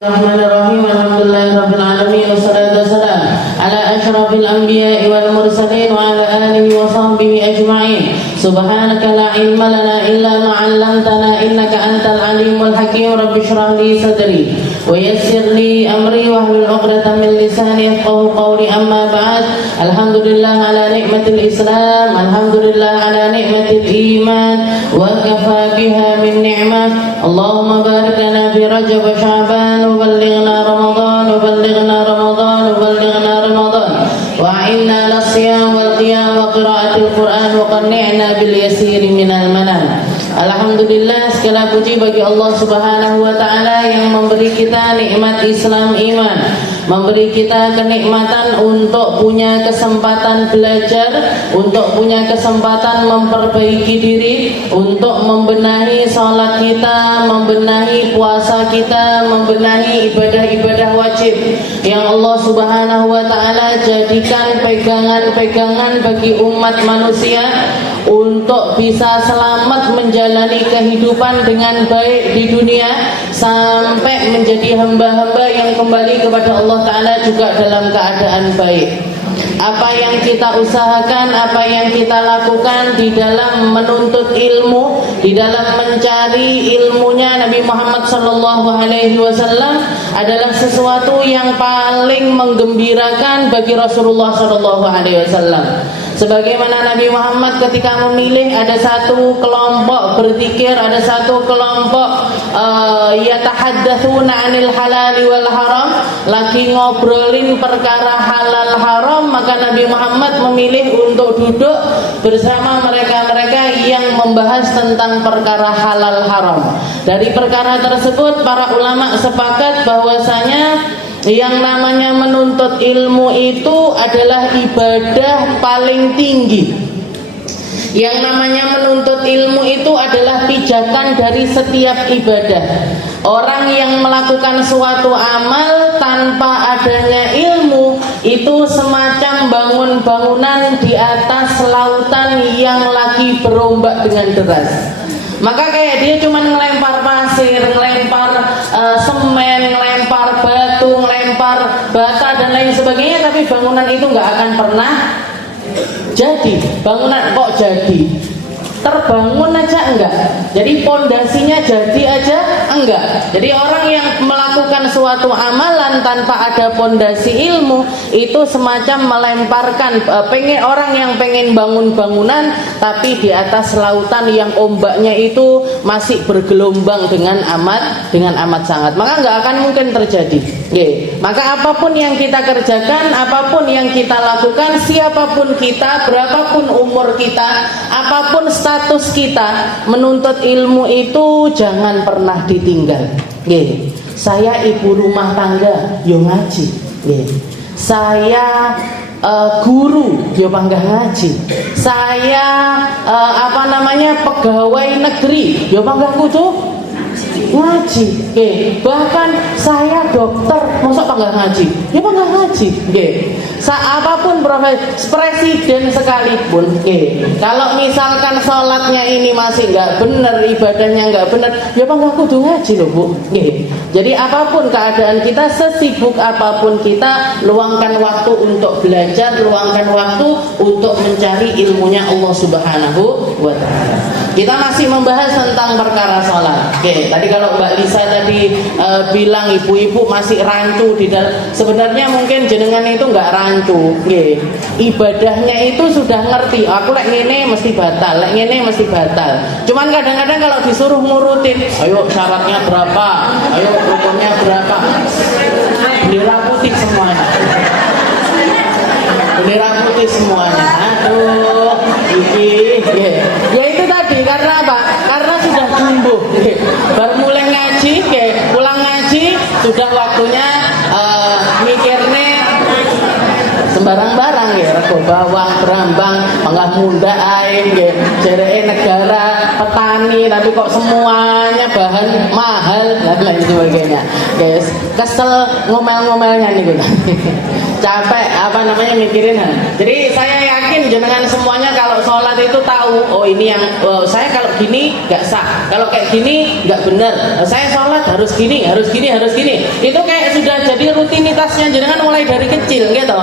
Bismillahirrahmanirrahim. Alhamdulillahirabbil alamin wassalatu wassalamu ala asyrafil anbiya'i wal mursalin wa ala alihi wa sahbihi ajma'in. Subhanaka la ilma lana illa ma 'allamtana innaka antal alimul hakim. Rabbi shrah li sadri wa yassir li amri wahlul 'uqdatam min lisani yafqahu qawli. Amma ba'd. Alhamdulillah ala nikmatil Islam, alhamdulillah ala nikmatil iman wa kafa biha min ni'mah. Allahumma barik lana fi Rajab wa Sya'ban. وبلغنا رمضان وبلغنا رمضان وبلغنا رمضان وأعنا على الصيام والقيام وقراءة القرآن وقنعنا باليسير من المنام. Alhamdulillah, segala puji bagi Allah Subhanahu wa taala yang memberi kita nikmat Islam iman, memberi kita kenikmatan untuk punya kesempatan belajar, untuk punya kesempatan memperbaiki diri, untuk membenahi salat kita, membenahi puasa kita, membenahi ibadah-ibadah wajib yang Allah Subhanahu wa taala jadikan pegangan-pegangan bagi umat manusia untuk bisa selamat menjalani kehidupan dengan baik di dunia sampai menjadi hamba-hamba yang kembali kepada Allah Ta'ala juga dalam keadaan baik. Apa yang kita usahakan, apa yang kita lakukan di dalam menuntut ilmu, di dalam mencari ilmunya Nabi Muhammad SAW adalah sesuatu yang paling menggembirakan bagi Rasulullah SAW. Sebagaimana Nabi Muhammad ketika memilih ada satu kelompok berzikir, ada satu kelompok yatahaddatsuna 'anil halali wal haram, lagi ngobrolin perkara halal haram, maka Nabi Muhammad memilih untuk duduk bersama mereka-mereka yang membahas tentang perkara halal haram. Dari perkara tersebut para ulama sepakat bahwasanya yang namanya menuntut ilmu itu adalah ibadah paling tinggi. Yang namanya menuntut ilmu itu adalah pijakan dari setiap ibadah. Orang yang melakukan suatu amal tanpa adanya ilmu itu semacam bangun bangunan di atas lautan yang lagi berombak dengan deras. Maka kayak dia cuma ngelempar pasir, ngelempar semen, ngelempar batu, ngelempar bata dan lain sebagainya, tapi bangunan itu nggak akan pernah jadi. Bangunan kok jadi? Terbangun aja enggak. Jadi pondasinya jadi aja enggak. Jadi orang yang melakukan suatu amalan tanpa ada pondasi ilmu itu semacam melemparkan orang yang pengen bangun bangunan tapi di atas lautan yang ombaknya itu masih bergelombang dengan amat sangat. Maka enggak akan mungkin terjadi. Maka apapun yang kita kerjakan, apapun yang kita lakukan, siapapun kita, berapapun umur kita, apapun status kita, menuntut ilmu itu jangan pernah ditinggal. Saya ibu rumah tangga, yo ngaji. Saya guru, yo panggah ngaji. Saya pegawai negeri, yo panggah kudu ngaji. Bahkan saya dokter, masa panggah ngaji? Ya panggah ngaji. Apapun profesi, presiden sekalipun, kalau misalkan sholatnya ini masih nggak benar, ibadahnya nggak benar, ya panggah kudu ngaji loh Bu. Jadi apapun keadaan kita, sesibuk apapun kita, luangkan waktu untuk belajar, luangkan waktu untuk mencari ilmunya Allah Subhanahu wa Ta'ala. Kita masih membahas tentang perkara sholat. Tadi kalau Mbak Lisa tadi bilang ibu-ibu masih rancu di dalam, sebenarnya mungkin jenengan itu nggak rancu. Ibadahnya itu sudah ngerti. Aku lek ngene mesti batal, lek ngene mesti batal. Cuman kadang-kadang kalau disuruh ngurutin, ayo syaratnya berapa, ayo rukunnya berapa, bendera putih semuanya. Bendera putih semuanya. Aduh, ya itu tadi karena apa? Karena sudah tumbuh. Baru mulai ngaji, pulang ngaji sudah waktunya mikirnya sembarang-barang ya, rego bawang, brambang, menggah munda aing nggih, jereke negara, petani tapi kok semuanya bahan mahal dan lain sebagainya. Guys, kesel ngomel-ngomelnya nih gue. Capek apa namanya mikirin. Jadi saya yakin jenengan semuanya kalau sholat itu tahu, oh ini yang saya kalau gini nggak sah, kalau kayak gini nggak benar, saya sholat harus gini, harus gini, harus gini. Itu kayak sudah jadi rutinitasnya jenengan mulai dari kecil gitu.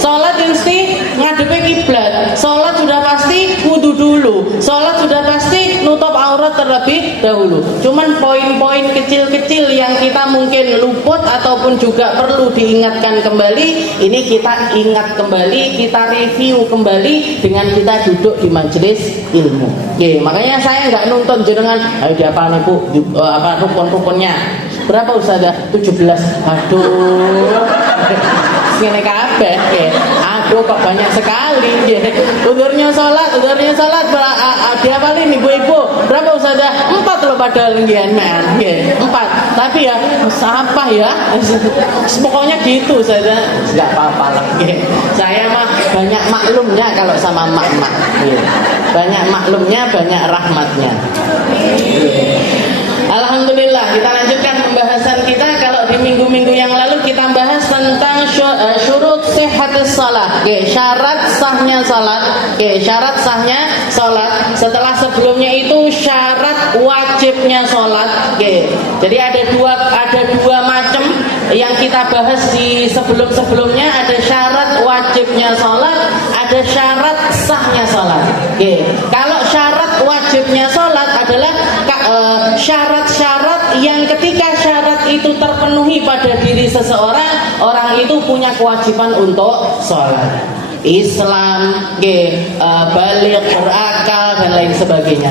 Sholat mesti ngadepi kiblat, sholat sudah pasti wudu dulu, sholat sudah pasti nutup aurat terlebih dahulu. Cuman poin-poin kecil-kecil yang kita mungkin luput ataupun juga perlu diingatkan kembali, ini kita ingat kembali, kita review kembali dengan kita duduk di majelis ilmu. Makanya saya nggak nuntut jenengan, ayo diapal nih Bu, apa rukun-rukunnya. Berapa Ustazah? 17. Aduh. Ngene kabeh nggih. Aduh kok banyak sekali nggih. Udurnya salat diapalin ibu-ibu. Berapa Ustazah? 4 loh padahal nggih nggih. 4. Tapi ya apa ya? Pokoknya gitu Ustazah. Enggak apa-apa lah nggih. Saya mah banyak maklumnya kalau sama mak-mak nggih. Banyak maklumnya, banyak rahmatnya. Alhamdulillah, kita lanjutkan pembahasan kita. Kalau di minggu-minggu yang lalu kita bahas tentang syurut sihhatis shalah, syarat sahnya salat. Syarat sahnya salat. Setelah sebelumnya itu syarat wajibnya salat. Jadi ada dua macam yang kita bahas di sebelum-sebelumnya. Ada syarat wajibnya salat, ada syarat sahnya salat. Kalau syarat wajibnya salat adalah syarat-syarat yang ketika syarat itu terpenuhi pada diri seseorang, orang itu punya kewajiban untuk sholat. Islam, balik, berakal dan lain sebagainya.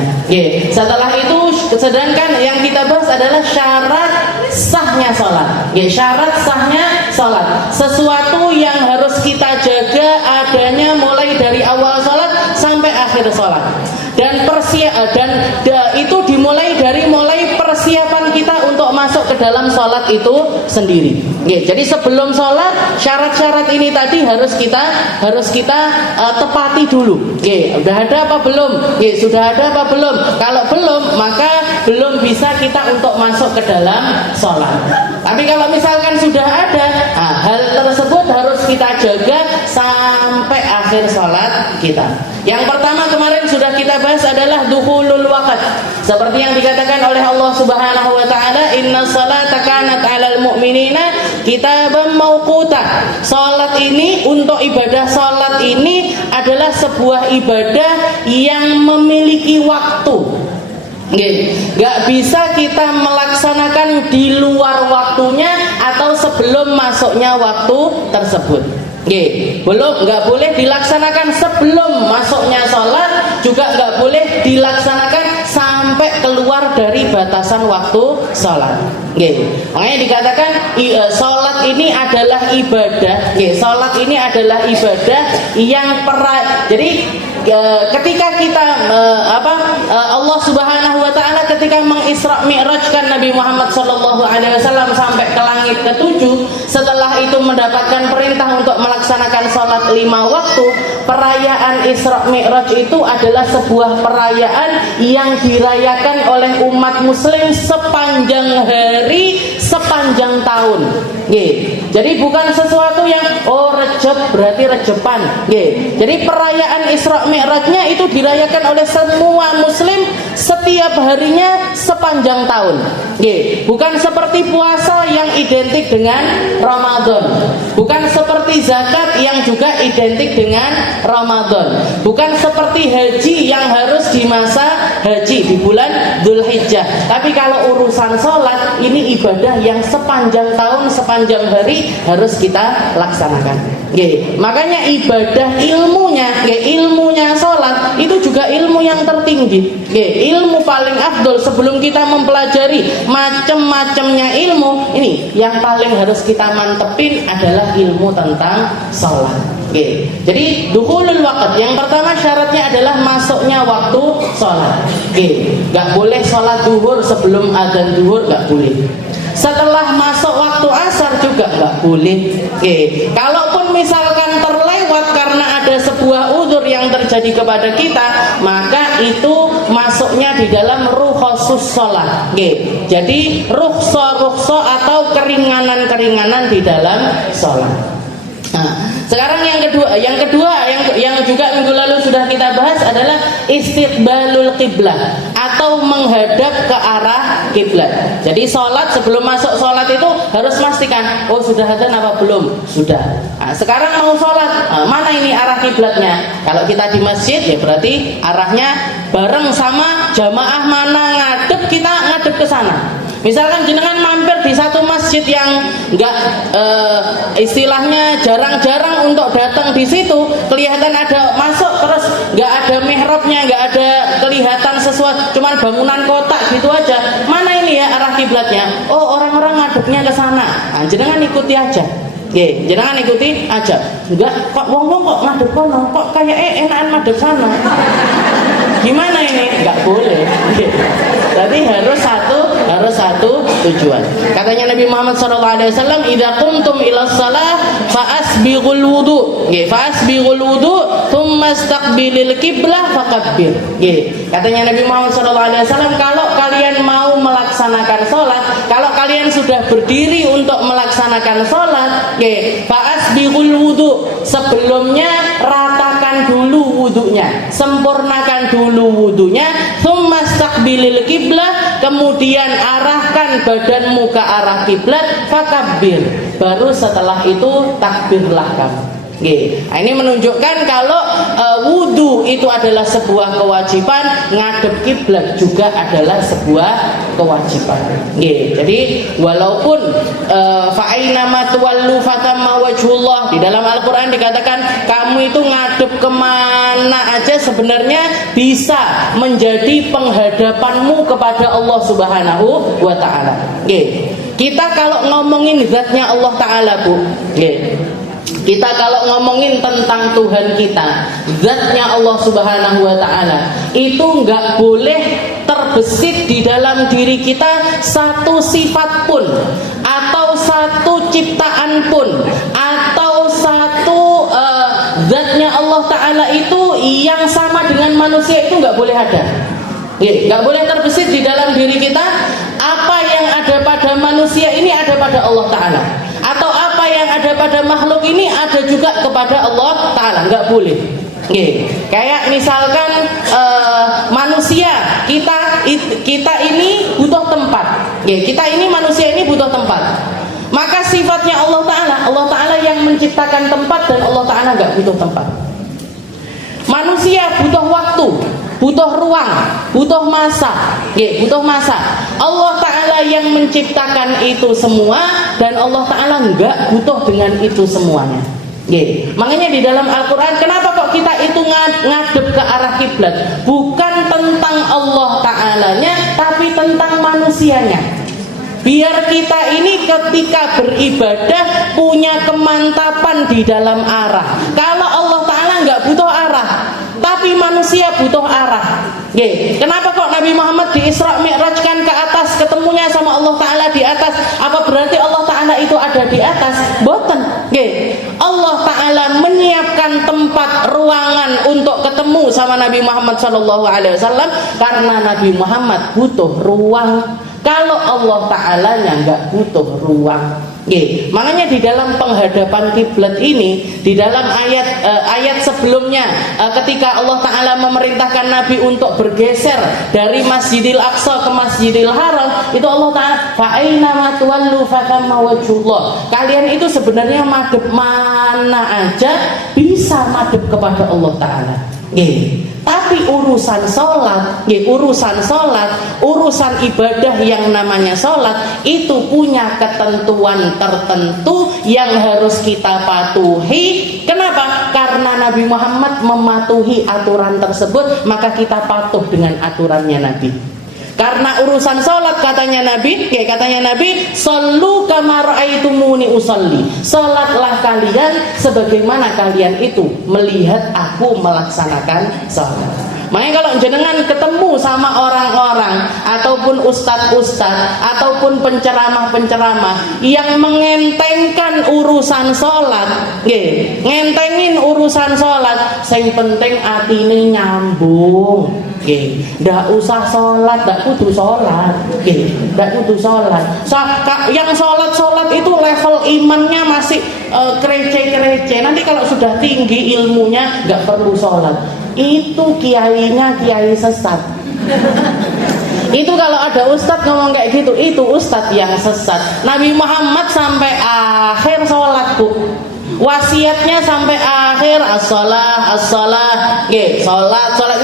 Setelah itu, sedangkan yang kita bahas adalah syarat sahnya sholat. Syarat sahnya sholat, sesuatu yang harus kita jaga adanya mulai dari awal sholat sampai akhir sholat. Dan itu dimulai dari persiapan kita untuk masuk ke dalam sholat itu sendiri. Jadi sebelum sholat, syarat-syarat ini tadi harus kita tepati dulu. Sudah ada apa belum? Sudah ada apa belum? Kalau belum, maka belum bisa kita untuk masuk ke dalam sholat. Tapi kalau misalkan sudah ada, hal tersebut harus kita jaga sampai akhir sholat kita. Yang pertama kemarin sudah kita bahas adalah dukhulul waqt. Seperti yang dikatakan oleh Allah Subhanahu wa taala, innas salata kanat 'alal mu'minina kitaban mauquta. Salat ini, untuk ibadah salat ini adalah sebuah ibadah yang memiliki waktu. Gak bisa kita melaksanakan di luar waktunya atau sebelum masuknya waktu tersebut. Nggak boleh dilaksanakan sebelum masuknya sholat, juga nggak boleh dilaksanakan sampai keluar dari batasan waktu sholat. Makanya dikatakan sholat ini adalah ibadah. Sholat ini adalah ibadah yang jadi ketika kita Allah Subhanahu wa taala ketika mengisra mi'rajkan Nabi Muhammad sallallahu alaihi wasallam sampai ke langit ke-7, setelah itu mendapatkan perintah untuk melaksanakan salat 5 waktu. Perayaan Isra Mi'raj itu adalah sebuah perayaan yang dirayakan oleh umat muslim sepanjang hari, sepanjang tahun. Jadi bukan sesuatu yang Rejab berarti Rejepan. Jadi perayaan Isra Mi'rajnya itu dirayakan oleh semua muslim setiap harinya sepanjang tahun. Bukan seperti puasa yang identik dengan Ramadan, bukan seperti zakat yang juga identik dengan Ramadan, bukan seperti haji yang harus di masa haji di bulan Dzulhijjah. Tapi kalau urusan sholat, ini ibadah yang sepanjang tahun, sepanjang hari harus kita laksanakan. Makanya ibadah ilmunya sholat itu juga ilmu yang tertinggi. Ilmu paling afdol sebelum kita mempelajari macam-macamnya ilmu, ini yang paling harus kita mantepin adalah ilmu tentang sholat. Jadi dukhulul waqt, yang pertama syaratnya adalah masuknya waktu sholat. Gak boleh sholat duhur sebelum adzan duhur, gak boleh. Setelah masuk waktu asar juga gak boleh. Kalaupun misalkan terlewat sebuah udzur yang terjadi kepada kita, maka itu masuknya di dalam rukhasus sholat. Jadi rukhsah atau keringanan-keringanan di dalam sholat. Nah, sekarang yang kedua yang juga minggu lalu sudah kita bahas adalah istiqbalul qiblah atau menghadap ke arah kiblat. Jadi sholat, sebelum masuk sholat itu harus pastikan, oh sudah adzan apa belum? Sudah. Nah, sekarang mau sholat, mana ini arah kiblatnya? Kalau kita di masjid ya berarti arahnya bareng sama jamaah mana ngadep, kita ngadep ke sana. Misalkan jenengan mampir di satu masjid yang enggak istilahnya jarang-jarang untuk datang di situ, kelihatan ada masuk terus enggak ada mihrabnya, enggak ada kelihatan sesuatu, cuman bangunan kotak gitu aja. Mana ini ya arah kiblatnya? Oh, orang-orang ngadepnya ke sana. Nah, jenengan ikuti aja. Jenengan ikuti aja. Enggak, kok wong-wong kok ngadep kono, kok kayak enakan ngadep sana. Gimana ini? Enggak boleh. Jadi harus satu tujuan. Katanya Nabi Muhammad SAW, "Idza qumtum ila shalah fa'asbighul wudu." Fa'asbighul wudu tsumma istaqbilil qiblah fakabbir. Katanya Nabi Muhammad SAW, kalau kalian mau melaksanakan salat, kalau kalian sudah berdiri untuk melaksanakan salat, fa'asbighul wudu, sebelumnya ratakan dulu wudunya, sempurnakan dulu wudunya, tsumma istaqbilil qiblah, kemudian arahkan badanmu ke arah kiblat, fakabbir, baru setelah itu takbirlah kamu. Nah, ini menunjukkan kalau wudu itu adalah sebuah kewajiban, ngadep kiblat juga adalah sebuah kewajiban. Jadi walaupun fa'ainama tuwallu fatamma wajhullah, di dalam Al-Qur'an dikatakan kamu itu ngadep kemana aja sebenarnya bisa menjadi penghadapanmu kepada Allah Subhanahu wa taala. Kita kalau ngomongin zatnya Allah taala, Bu, kita kalau ngomongin tentang Tuhan kita, zatnya Allah Subhanahu wa ta'ala, itu nggak boleh terbesit di dalam diri kita satu sifat pun, atau satu ciptaan pun, atau satu zatnya Allah ta'ala itu yang sama dengan manusia, itu nggak boleh ada. Nggak boleh terbesit di dalam diri kita. Apa yang ada pada manusia ini ada pada Allah ta'ala, atau apa yang ada pada makhluk ini ada juga kepada Allah ta'ala. Nggak boleh. Kayak misalkan manusia, kita ini butuh tempat. Kita ini manusia ini butuh tempat. Maka sifatnya Allah ta'ala yang menciptakan tempat, dan Allah ta'ala nggak butuh tempat. Manusia butuh waktu, butuh ruang, butuh masa. Allah Ta'ala yang menciptakan itu semua, dan Allah Ta'ala enggak butuh dengan itu semuanya. Makanya di dalam Al-Quran, kenapa kok kita itu ngadep ke arah kiblat? Bukan tentang Allah Ta'alanya, tapi tentang manusianya. Biar kita ini ketika beribadah punya kemantapan di dalam arah. Kalau Allah Ta'ala nggak butuh arah, tapi manusia butuh arah. Kenapa kok Nabi Muhammad di Isra Mi'rajkan ke atas, ketemunya sama Allah Ta'ala di atas? Apa berarti Allah Ta'ala itu ada di atas? Boten. Allah Ta'ala menyiapkan tempat, ruangan untuk ketemu sama Nabi Muhammad SAW, karena Nabi Muhammad butuh ruang. Kalau Allah Ta'alanya nggak butuh ruang. Makanya di dalam penghadapan kiblat ini, di dalam ayat sebelumnya, ketika Allah Ta'ala memerintahkan Nabi untuk bergeser dari Masjidil Aqsa ke Masjidil Haram, itu Allah Ta'ala, fa'ainama tuwallu fatamma wajhullah. Kalian itu sebenarnya madhep mana aja bisa madhep kepada Allah Ta'ala. Tapi urusan sholat, urusan ibadah yang namanya sholat, itu punya ketentuan tertentu yang harus kita patuhi. Kenapa? Karena Nabi Muhammad mematuhi aturan tersebut, maka kita patuh dengan aturannya Nabi. Karena urusan sholat, katanya Nabi, "Shollu kama ra'aitumuni usolli." Sholatlah kalian sebagaimana kalian itu melihat aku melaksanakan sholat. Makanya kalau jenengan ketemu sama orang-orang ataupun ustadz-ustadz ataupun penceramah-penceramah yang mengentengkan urusan salat, nggih, ngentengin urusan salat, sing penting atine nyambung. Nggih, ndak usah salat, ndak kudu salat. Nggih, ndak kudu salat. Yang salat itu level imannya masih kerece-kerece. Nanti kalau sudah tinggi ilmunya nggak perlu salat. Itu kiainya kiai sesat. Itu kalau ada ustadz ngomong kayak gitu, itu ustadz yang sesat. Nabi Muhammad sampai akhir sholat, Bu, wasiatnya sampai akhir as-shalah, sholat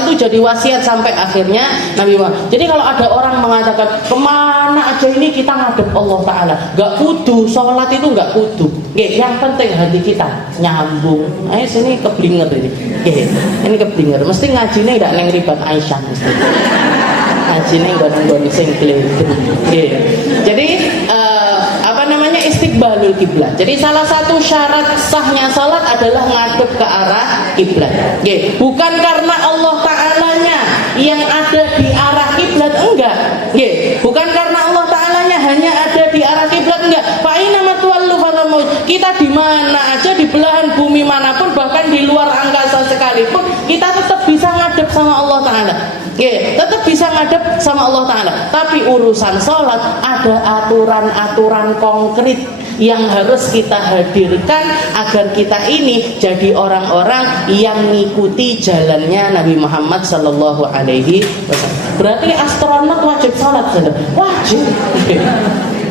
itu jadi wasiat sampai akhirnya Nabi Muhammad. Jadi kalau ada orang mengatakan kemana aja ini kita ngadep Allah Ta'ala, gak kudu, sholat itu gak kudu. Yang penting hati kita nyambung. Ayo sini keblinger ini. Ini keblinger. Mesti ngajinya gak neng ribat Aisyah mesti. Ngajinya gak sing kleber. Jadi istiqbalul kiblat. Jadi salah satu syarat sahnya salat adalah ngadep ke arah kiblat. Bukan karena Allah Ta'alanya yang ada di arah kiblat, enggak. Bukan karena Allah Ta'alanya hanya ada di arah kiblat, enggak. Fa aina matwallu fatamu. Kita di mana aja, di belahan bumi manapun, bahkan di luar angkasa sekalipun, kita tetap bisa ngadep sama Allah Ta'ala. Tetap bisa ngadep sama Allah Ta'ala. Tapi urusan sholat ada aturan-aturan konkret yang harus kita hadirkan agar kita ini jadi orang-orang yang mengikuti jalannya Nabi Muhammad Sallallahu Alaihi Wasallam. Berarti astronot wajib sholat, wajib.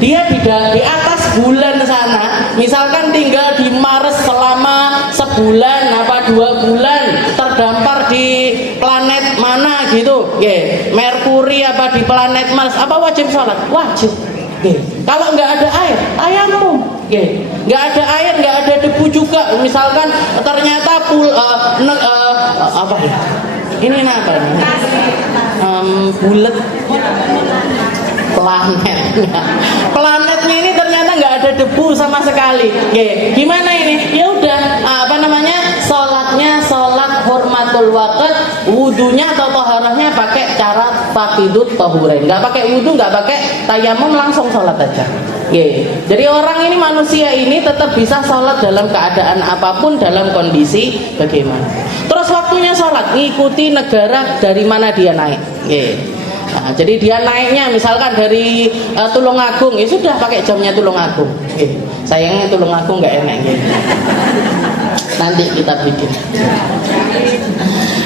Dia di atas bulan sana, misalkan tinggal di Mars selama sebulan apa 2 bulan, terdampar di planet mana gitu, Merkuri apa di planet Mars, apa wajib sholat? Wajib. Kalau nggak ada air, tayamum. Nggak ada air, nggak ada debu juga. Misalkan ternyata apa ya? Ini apa? Bulat. Planetnya ini ternyata nggak ada debu sama sekali. Gimana ini? Ya udah, sholatnya sholat hormatul waqt, wudunya atau toharahnya pakai cara faqidut tahurain. Nggak pakai wudu, nggak pakai tayamum, langsung sholat aja. Jadi orang ini, manusia ini tetap bisa sholat dalam keadaan apapun, dalam kondisi bagaimana. Terus waktunya sholat ngikuti negara dari mana dia naik. Nah, jadi dia naiknya misalkan dari Tulungagung, ya sudah pakai jamnya Tulungagung. Sayangnya Tulungagung nggak enak. Nanti kita bikin.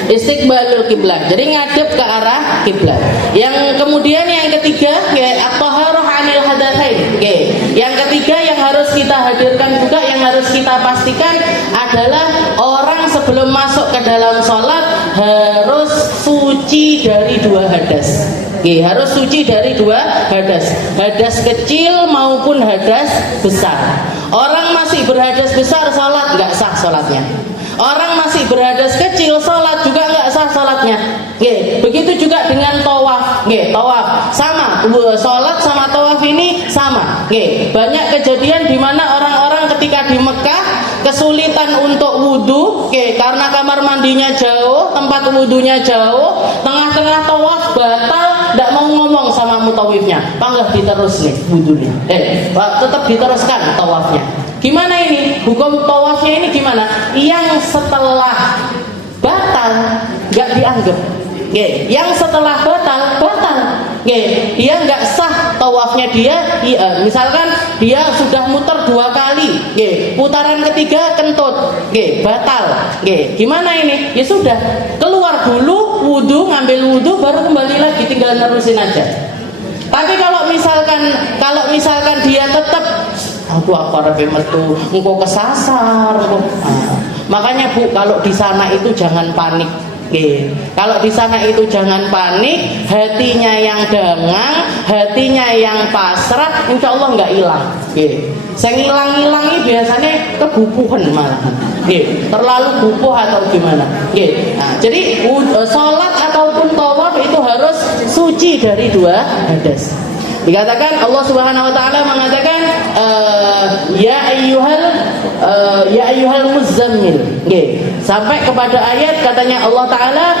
Istiqbalul kiblat. Jadi ngadep ke arah kiblat. Yang kemudian yang ketiga, at-taharah 'anil hadatsain. Yang ketiga yang harus kita hadirkan juga, yang harus kita pastikan adalah orang sebelum masuk ke dalam sholat harus suci dari 2 hadas. Harus suci dari 2 hadas, hadas kecil maupun hadas besar. Orang masih berhadas besar sholat nggak sah sholatnya. Orang masih berhadas kecil sholat juga nggak sah sholatnya. Begitu juga dengan tawaf. Tawaf sama, sholat sama tawaf ini sama. Banyak kejadian di mana orang-orang ketika di Mekah kesulitan untuk wudhu, karena kamar mandinya jauh, tempat wudhunya jauh, tengah-tengah tawaf batal, tidak mau ngomong sama mutawifnya, panggah diterus nih wudhunya, tetap diteruskan tawafnya. Gimana ini? Hukum tawafnya ini gimana? Yang setelah batal nggak dianggap. Yang setelah batal, dia nggak sah tawafnya dia. Misalkan dia sudah muter 2 kali, putaran ketiga kentut, batal. Gimana ini? Ya sudah, keluar dulu wudhu, ngambil wudhu, baru kembali lagi, tinggal nerusin aja. Tapi kalau misalkan dia tetap, aku apa metu, engkau kesasar, makanya Bu, kalau di sana itu jangan panik. Kalau di sana itu jangan panik, hatinya yang dengang, hatinya yang pasrah, insya Allah nggak hilang. Saya ngilang ini biasanya kebupuhan malah, terlalu bupuh atau gimana. Nah, jadi sholat ataupun tawaf itu harus suci dari 2 hadas. Dikatakan Allah Subhanahu wa taala mengatakan ya ayyuhal muzammil. Sampai kepada ayat katanya Allah taala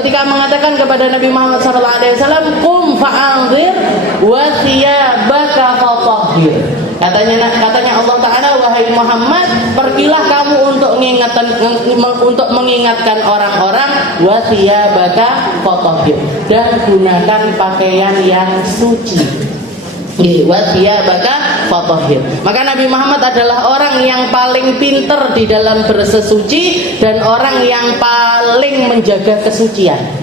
ketika mengatakan kepada Nabi Muhammad sallallahu alaihi wasallam, qum fa'anzir wa thiyabaka fatahhir. Katanya Allah Ta'ala, wahai Muhammad, pergilah kamu untuk mengingatkan orang-orang, wa thiyabaka fatahhir, dan gunakan pakaian yang suci. Wa thiyabaka fatahhir. Maka Nabi Muhammad adalah orang yang paling pinter di dalam bersesuci dan orang yang paling menjaga kesucian.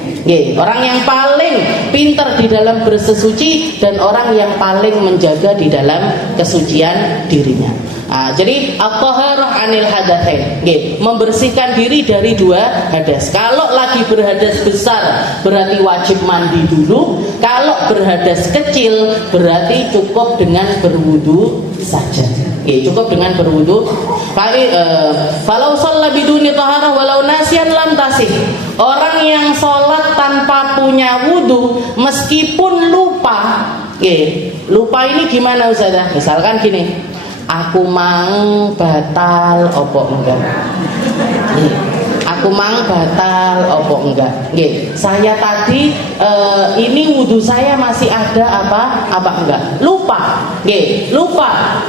Orang yang paling pintar di dalam bersesuci dan orang yang paling menjaga di dalam kesucian dirinya. Jadi at-taharah 'anil hadatsain, membersihkan diri dari dua hadas. Kalau lagi berhadas besar berarti wajib mandi dulu. Kalau berhadas kecil berarti cukup dengan berwudu saja. Cukup dengan berwudu. Falau shalla biduni taharah walau nasiyan lam tasih. Orang yang sholat tanpa punya wudu meskipun lupa. Lupa ini gimana Ustazah? Misalkan gini, aku mang batal opo enggak? Aku mang batal opo enggak? Saya tadi ini wudhu saya masih ada apa enggak? Lupa. Lupa.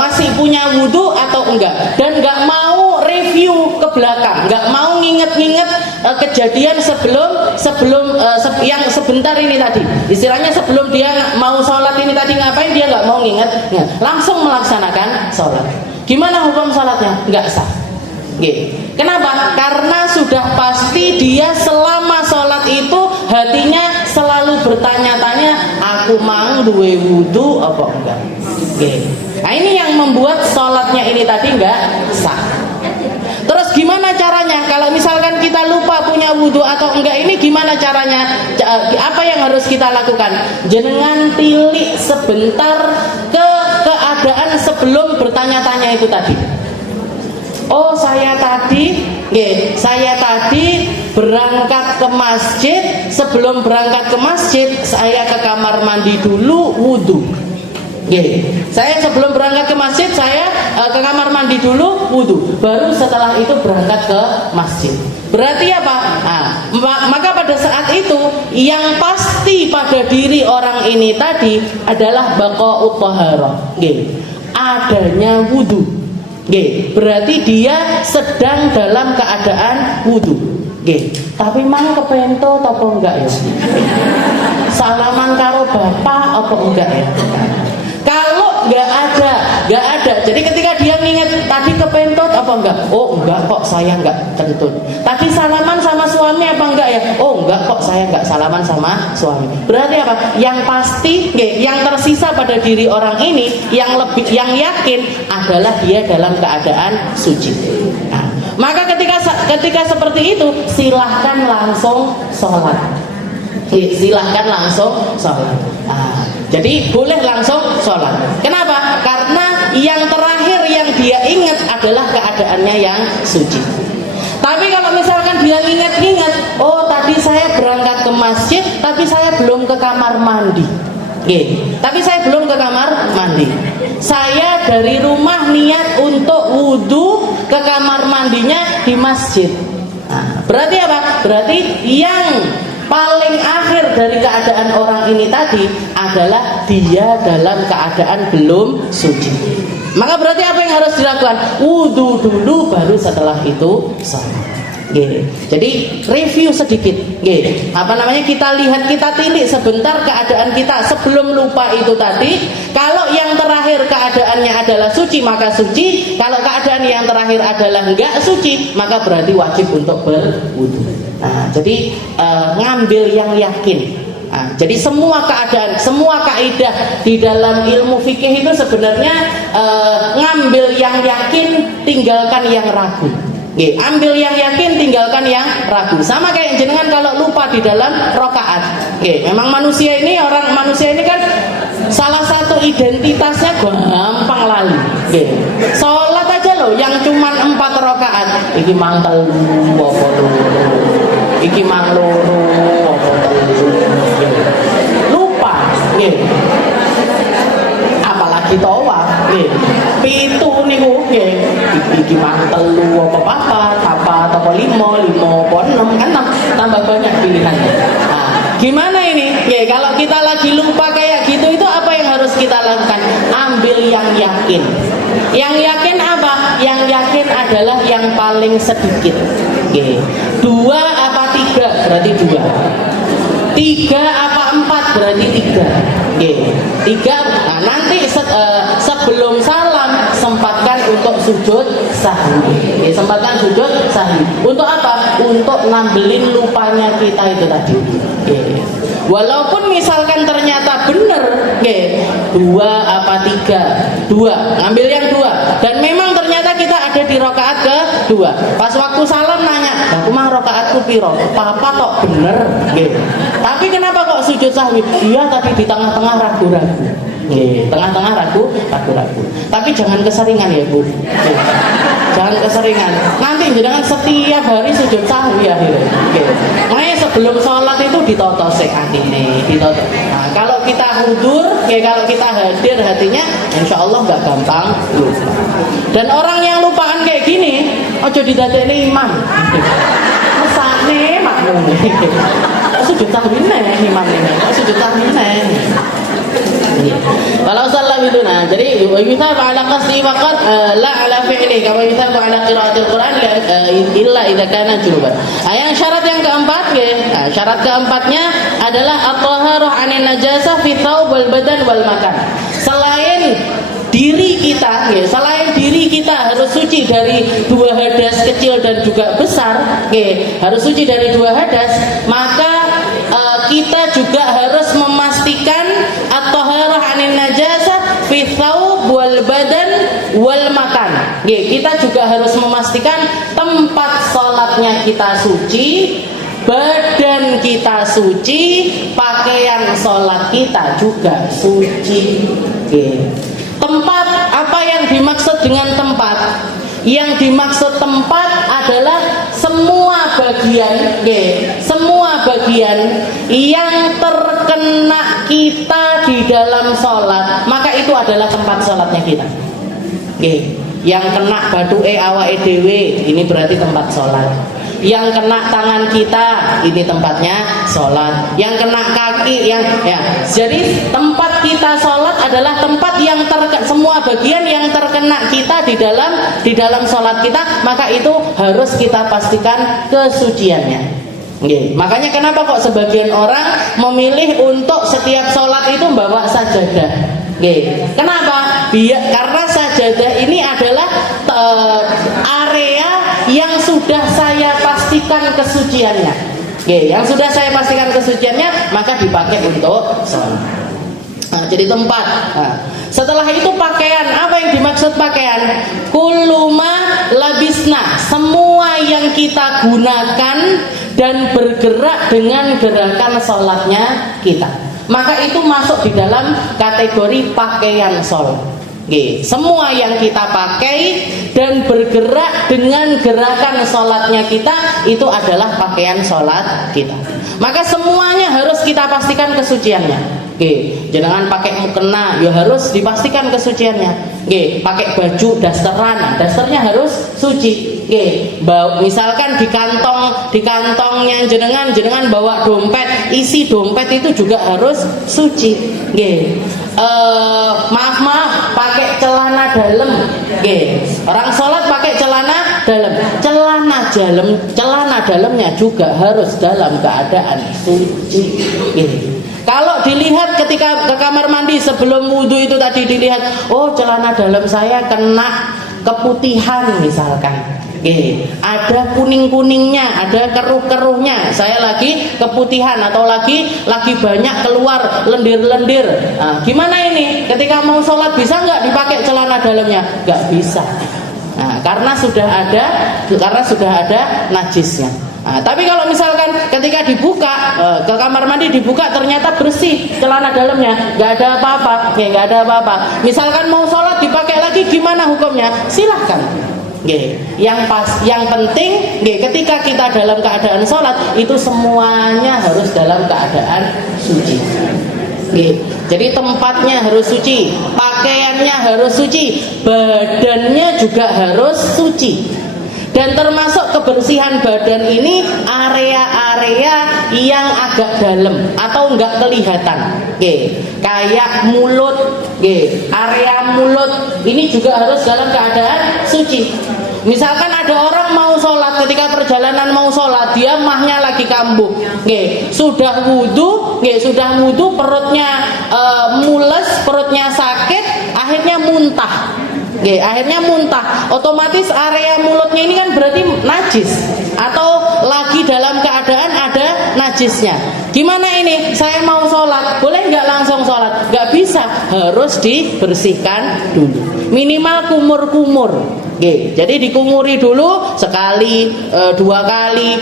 Masih punya wudhu atau enggak? Dan enggak mau review ke belakang, enggak mau nginget-nginget kejadian sebelum yang sebentar ini tadi. Istilahnya sebelum dia mau sholat ini tadi ngapain, dia enggak mau nginget, langsung melaksanakan sholat. Gimana hukum sholatnya? Enggak sah. Kenapa? Karena sudah pasti dia selama sholat itu hatinya selalu bertanya-tanya, aku mang duwe wudu apa enggak? Nah ini yang membuat sholatnya ini tadi enggak sah. Terus gimana caranya? Kalau misalkan kita lupa punya wudu atau enggak, ini gimana caranya? Apa yang harus kita lakukan? Jenengan tilik sebentar ke keadaan sebelum bertanya-tanya itu tadi. Oh saya tadi berangkat ke masjid. Sebelum berangkat ke masjid saya ke kamar mandi dulu wudu. Saya sebelum berangkat ke masjid saya ke kamar mandi dulu wudu. Baru setelah itu berangkat ke masjid. Berarti apa? Maka pada saat itu yang pasti pada diri orang ini tadi adalah baqa'ut taharah. Adanya wudu. Berarti dia sedang dalam keadaan wudu. Tapi mang kepento apa enggak ya? Salaman karo bapak apa enggak ya? Kalau enggak ada. Jadi ketika dia nginget tadi kepentot apa enggak? Oh enggak kok, saya enggak kentut. Tadi salaman sama suami apa enggak ya? Oh enggak kok, saya enggak salaman sama suami. Berarti apa? Yang pasti, yang tersisa pada diri orang ini yang yakin adalah dia dalam keadaan suci. Maka ketika seperti itu silahkan langsung sholat. Silahkan langsung sholat. Jadi boleh langsung sholat. Kenapa? Karena yang terakhir yang dia ingat adalah keadaannya yang suci. Tapi kalau misalkan dia ingat-ingat, oh tadi saya berangkat ke masjid, tapi saya belum ke kamar mandi. Tapi saya belum ke kamar mandi. Saya dari rumah niat untuk wudhu, ke kamar mandinya di masjid. Berarti apa? Berarti yang paling akhir dari keadaan orang ini tadi adalah dia dalam keadaan belum suci. Maka berarti apa yang harus dilakukan? Wudu dulu, baru setelah itu sholat. Jadi review sedikit. Kita lihat, kita tilik sebentar keadaan kita sebelum lupa itu tadi. Kalau yang terakhir keadaannya adalah suci, maka suci. Kalau keadaan yang terakhir adalah enggak suci, maka berarti wajib untuk berwudu. Jadi ngambil yang yakin. Jadi semua keadaan, semua kaidah di dalam ilmu fikih itu sebenarnya ngambil yang yakin, tinggalkan yang ragu. Ambil yang yakin, tinggalkan yang ragu. Sama kayak jenengan kalau lupa di dalam rakaat. Memang manusia ini kan salah satu identitasnya gampang lali. Sholat aja loh yang cuman 4 rakaat. Iki mang telu apa loro. Iki mang loro apa telu. Lupa. Apalagi tawaf. Pitu niku iki mang telu apa apa 5 apa 6 kan tambah banyak pilihannya. Gimana ini? Kalau kita lagi lupa kayak gitu, itu apa yang harus kita kita lakukan? Ambil yang yakin. Yang yakin apa? Yang yakin adalah yang paling sedikit. Oke. 2 apa 3? Berarti 2. 3 apa 4? Berarti 3. Oke. 3. Nah, nanti sebelum salam sempatkan untuk sujud sahwi. Oke, sempatkan sujud sahwi. Untuk apa? Untuk nambelin lupanya kita itu tadi. Oke. Walaupun misalkan ternyata benar, oke, 2 apa 3? 2. Ngambil yang 2. Dan memang ternyata kita ada di rakaat ke-2. Pas waktu salam nanya, "Lah kumah rakaatku piro?" "Papa kok bener." Oke. Tapi kenapa kok sujud sahwi? Iya tadi di tengah-tengah ragu-ragu. Tengah-tengah ragu-ragu. Tapi jangan keseringan ya Bu. Jangan keseringan. Nanti jangan setiap hari sujud sahwi akhirnya. Makanya sebelum sholat itu ditoto atine, ditoto. Nah, kalau kita hudur, kalau kita hadir hatinya, insya Allah nggak gampang lupa. Dan orang yang lupaan kayak gini, ojo didadekne imam. Mesane makmum. Sujud sahwi nih imam ini. Sujud sahwi nih. Kalau salam itu jadi misal ala qasdi faqat la ala fi'li kama misal ala qiraatil Quran illa idza kana junuban. Yang syarat yang keempat syarat keempatnya adalah at-taharah 'anil najasah fi thawb wal badan wal makan. Selain diri kita harus suci dari 2 hadas kecil dan juga besar, harus suci dari 2 hadas, maka kita juga harus memastikan at-taharah 'anil najasah fi thawb wal badan wal makan. Kita juga harus memastikan tempat sholatnya kita suci, badan kita suci, pakaian sholat kita juga suci. Tempat, apa yang dimaksud dengan tempat? Yang dimaksud tempat adalah semua bagian yang terkena kita di dalam sholat, maka itu adalah tempat sholatnya kita. Yang kena batuke awake dhewe, ini berarti tempat sholat. Yang kena tangan kita, ini tempatnya sholat. Yang kena kaki, jadi tempat kita sholat adalah tempat yang semua bagian yang terkena kita di dalam sholat kita, maka itu harus kita pastikan kesuciannya. Makanya kenapa kok sebagian orang memilih untuk setiap sholat itu bawa sajadah? Kenapa? Karena sajadah ini adalah area yang sudah saya pastikan kesuciannya. Yang sudah saya pastikan kesuciannya, maka dipakai untuk sholat. Jadi tempat. Setelah itu pakaian. Apa yang dimaksud pakaian? Kuluma labisna, semua yang kita gunakan dan bergerak dengan gerakan sholatnya kita, maka itu masuk di dalam kategori pakaian sholat. Semua yang kita pakai dan bergerak dengan gerakan sholatnya kita, itu adalah pakaian sholat kita. Maka semuanya harus kita pastikan kesuciannya. Jangan pakai mukena, ya harus dipastikan kesuciannya. Pakai baju dasteran, dasternya harus suci. Misalkan di kantongnya jenengan bawa dompet, isi dompet itu juga harus suci. Maaf pakai celana dalam. Orang sholat pakai celana dalam. Celana dalamnya juga harus dalam keadaan suci. Kalau dilihat ketika ke kamar mandi sebelum wudhu itu tadi dilihat, oh celana dalam saya kena keputihan misalkan, ada kuning-kuningnya, ada keruh-keruhnya, saya lagi keputihan atau lagi banyak keluar lendir-lendir. Gimana ini? Ketika mau sholat bisa nggak dipakai celana dalamnya? Nggak bisa. Karena sudah ada najisnya. Tapi kalau misalkan ketika dibuka ke kamar mandi dibuka ternyata bersih celana dalamnya, nggak ada apa-apa, misalkan mau sholat dipakai lagi, gimana hukumnya? Silahkan. Yang penting ketika kita dalam keadaan sholat itu semuanya harus dalam keadaan suci. Jadi tempatnya harus suci, pakaiannya harus suci, badannya juga harus suci. Dan termasuk kebersihan badan ini area-area yang agak dalam atau enggak kelihatan. Kayak mulut, area mulut ini juga harus dalam keadaan suci. Misalkan ada orang mau sholat, ketika perjalanan mau sholat, dia mahnya lagi kambuh, sudah wudhu, perutnya mules, perutnya sakit, akhirnya muntah. Akhirnya muntah, otomatis area mulutnya ini kan berarti najis atau lagi dalam keadaan ada najisnya. Gimana ini? Saya mau sholat, boleh nggak langsung sholat? Nggak bisa, harus dibersihkan dulu. Minimal kumur-kumur. Jadi dikumuri dulu sekali, 2 kali.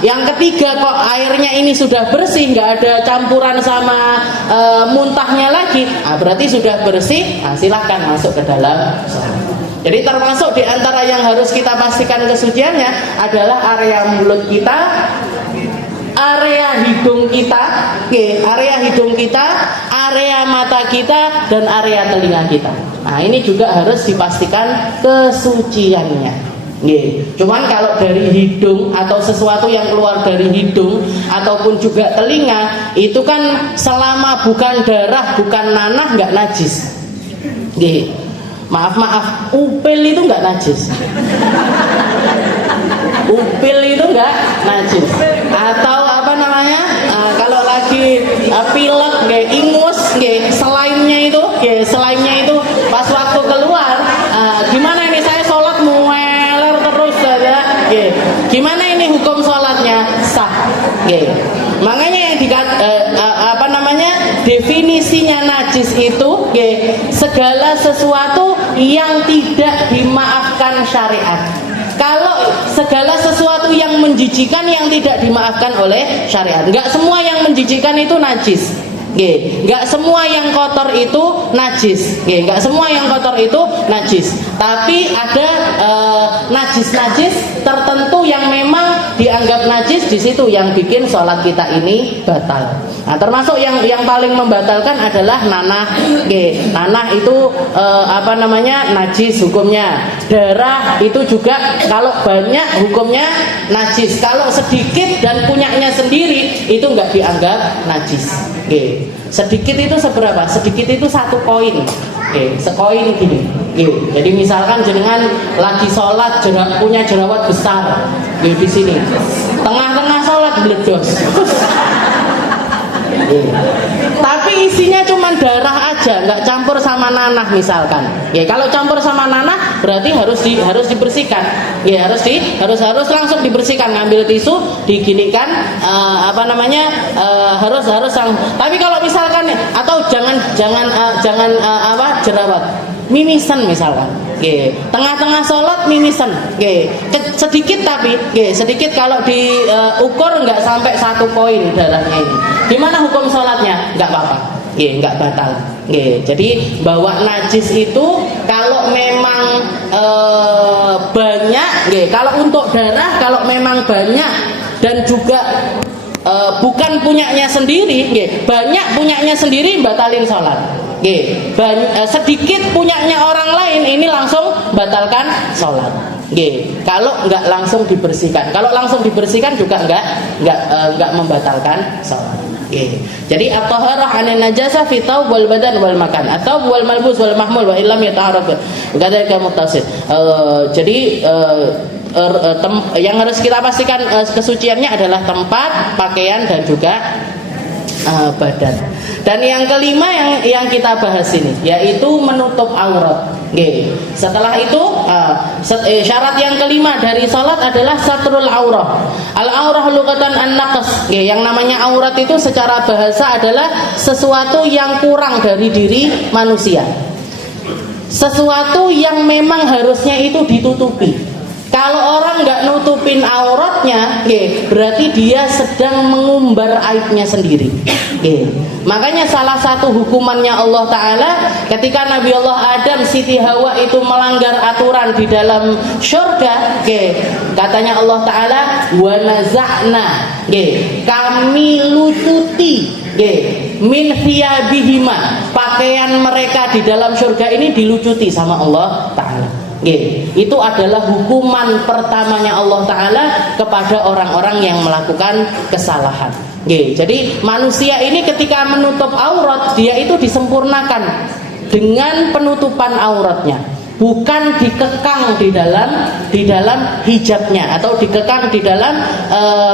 Yang ketiga kok airnya ini sudah bersih, nggak ada campuran sama muntahnya lagi, berarti sudah bersih. Silahkan masuk ke dalam sholat. Jadi termasuk di antara yang harus kita pastikan kesuciannya adalah area mulut kita, area hidung kita, area mata kita, dan area telinga kita. Nah, ini juga harus dipastikan kesuciannya. Cuman kalau dari hidung atau sesuatu yang keluar dari hidung ataupun juga telinga, itu kan selama bukan darah, bukan nanah, nggak najis. Maaf, upil itu nggak najis. Upil itu nggak najis. Atau apa namanya? Kalau lagi pilek, ingus, selainnya itu pas waktu keluar, gimana ini saya sholat mueler terus saja. Gimana ini hukum sholatnya? Sah. Makanya yang definisinya najis itu segala sesuatu yang tidak dimaafkan syariat. Kalau segala sesuatu yang menjijikan yang tidak dimaafkan oleh syariat, nggak semua yang menjijikan itu najis. Nggak semua yang kotor itu najis. Nggak semua yang kotor itu najis. Tapi ada najis-najis tertentu yang memang dianggap najis, di situ yang bikin sholat kita ini batal. Nah, termasuk yang paling membatalkan adalah nanah. Nanah itu najis hukumnya. Darah itu juga kalau banyak hukumnya najis. Kalau sedikit dan punyanya sendiri itu nggak dianggap najis. Sedikit itu seberapa? Sedikit itu 1 koin. Sekoin gini. Jadi misalkan jenengan lagi sholat punya jerawat besar di sini, tengah-tengah sholat meledos. Tapi isinya cuma darah aja, nggak campur sama nanah misalkan. Kalau campur sama nanah berarti harus dibersihkan. Harus langsung dibersihkan, ngambil tisu, diginikan, harus langsung. Tapi kalau misalkan atau jangan jerawat, mimisan misalkan. Tengah-tengah sholat mimisan. Sedikit tapi sedikit, kalau diukur nggak sampai 1 koin darahnya ini. Gimana hukum sholatnya? Nggak apa-apa, nggak batal. Jadi bawa najis itu kalau memang banyak, kalau untuk darah kalau memang banyak dan juga bukan punyanya sendiri, banyak punyanya sendiri batalin sholat. Sedikit punyanya orang lain ini langsung batalkan sholat. Kalau nggak langsung dibersihkan, kalau langsung dibersihkan juga nggak membatalkan sholat. Jadi at-taharah 'anil najasah fi thawb wal badan wal makan, atau wal malbus wal mahmul wa illam yataharraf. Kadzalika muttasil. Jadi yang harus kita pastikan kesuciannya adalah tempat, pakaian, dan juga badan. Dan yang kelima yang kita bahas ini yaitu menutup aurat. Setelah itu syarat yang kelima dari salat adalah satrul aurah. Al aurah lughatan an-naqs. Yang namanya aurat itu secara bahasa adalah sesuatu yang kurang dari diri manusia. Sesuatu yang memang harusnya itu ditutupi. Kalau orang nggak nutupin auratnya, berarti dia sedang mengumbar aibnya sendiri. Makanya salah satu hukumannya Allah Ta'ala ketika Nabi Allah Adam, Siti Hawa itu melanggar aturan di dalam syurga, katanya Allah Ta'ala, wa naza'na, kami lututi, min thiyabihima, pakaian mereka di dalam syurga ini dilucuti sama Allah Ta'ala. Itu adalah hukuman pertamanya Allah Ta'ala kepada orang-orang yang melakukan kesalahan. Jadi manusia ini ketika menutup aurat, dia itu disempurnakan. dengan penutupan auratnya, bukan dikekang di dalam hijabnya atau dikekang di dalam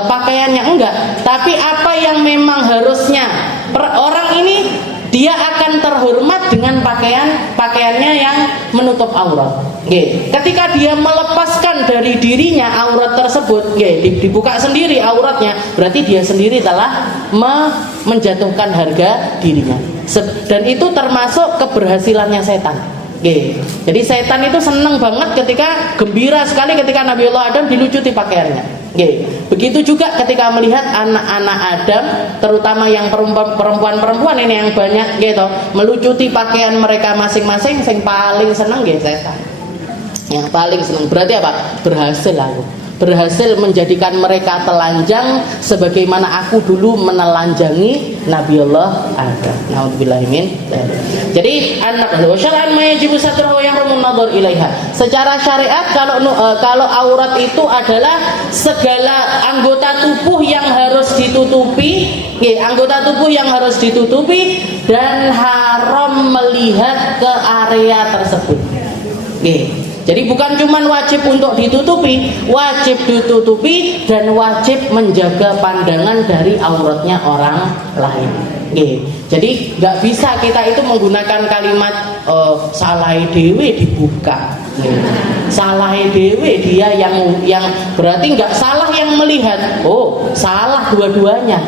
pakaiannya, enggak. Tapi apa yang memang harusnya orang ini dia akan terhormat dengan pakaiannya yang menutup aurat. Ketika dia melepaskan dari dirinya aurat tersebut, dibuka sendiri auratnya, berarti dia sendiri telah menjatuhkan harga dirinya. Dan itu termasuk keberhasilannya setan. Jadi setan itu senang banget ketika, gembira sekali ketika Nabiullah Adam dilucuti pakaiannya. Begitu juga ketika melihat anak-anak Adam, terutama yang perempuan-perempuan ini yang banyak gitu, melucuti pakaian mereka masing-masing, yang paling senang setan. Yang paling senang berarti apa? Berhasil aku. Berhasil menjadikan mereka telanjang sebagaimana aku dulu menelanjangi Nabiullah Adam. Nauzubillahimin. Jadi anak syar'an mayajibu satrahu yang rumun ilaiha. Secara syariat kalau aurat itu adalah segala anggota tubuh yang harus ditutupi, anggota tubuh yang harus ditutupi dan haram melihat ke area tersebut. Jadi bukan cuma wajib untuk ditutupi, wajib ditutupi dan wajib menjaga pandangan dari auratnya orang lain. Jadi nggak bisa kita itu menggunakan kalimat salah dewe dibuka. Salah dewe dia yang berarti nggak salah yang melihat, salah dua-duanya.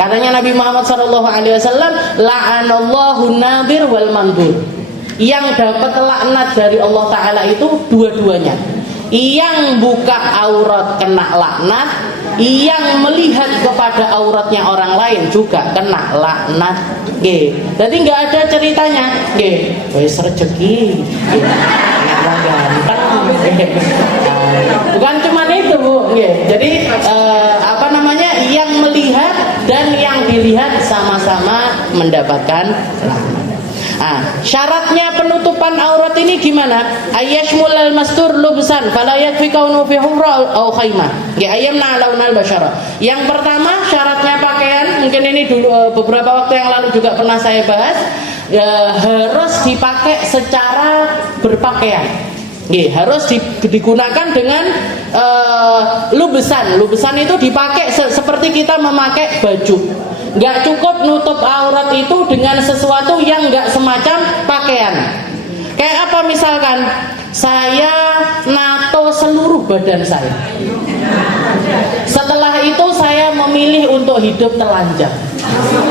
Katanya Nabi Muhammad SAW, la'anallahu nadir wal mandur. Yang dapat laknat dari Allah Ta'ala itu dua-duanya. Yang buka aurat kena laknat, yang melihat kepada auratnya orang lain juga kena laknat. Jadi nggak ada ceritanya. Wes rezeki, ganteng. Bukan cuma itu, Bu. Jadi yang melihat dan yang dilihat sama-sama mendapatkan laknat. Syaratnya penutupan aurat ini gimana? Ayyashmulal mastur lubsan fala yakfi kaunu fi humra au khaymah. Ayyamna launal basyara. Yang pertama syaratnya pakaian, mungkin ini dulu beberapa waktu yang lalu juga pernah saya bahas, harus dipakai secara berpakaian. Harus digunakan dengan lubesan. Lubesan itu dipakai seperti kita memakai baju. Nggak cukup nutup aurat itu dengan sesuatu yang nggak semacam pakaian. Kayak apa misalkan saya nato seluruh badan saya, setelah itu saya memilih untuk hidup telanjang,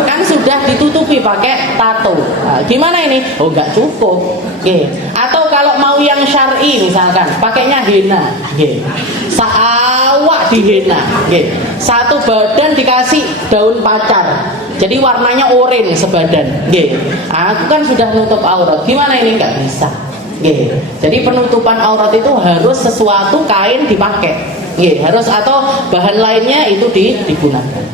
kan sudah ditutupi pakai tato. Gimana ini? Nggak cukup. Atau kalau mau yang syar'i misalkan pakainya henna, saawak dihena, satu badan dikasih daun pacar, jadi warnanya oranye sebadan, aku kan sudah nutup aurat. Gimana ini? Nggak bisa. Jadi penutupan aurat itu harus sesuatu kain dipakai, harus, atau bahan lainnya itu digunakan,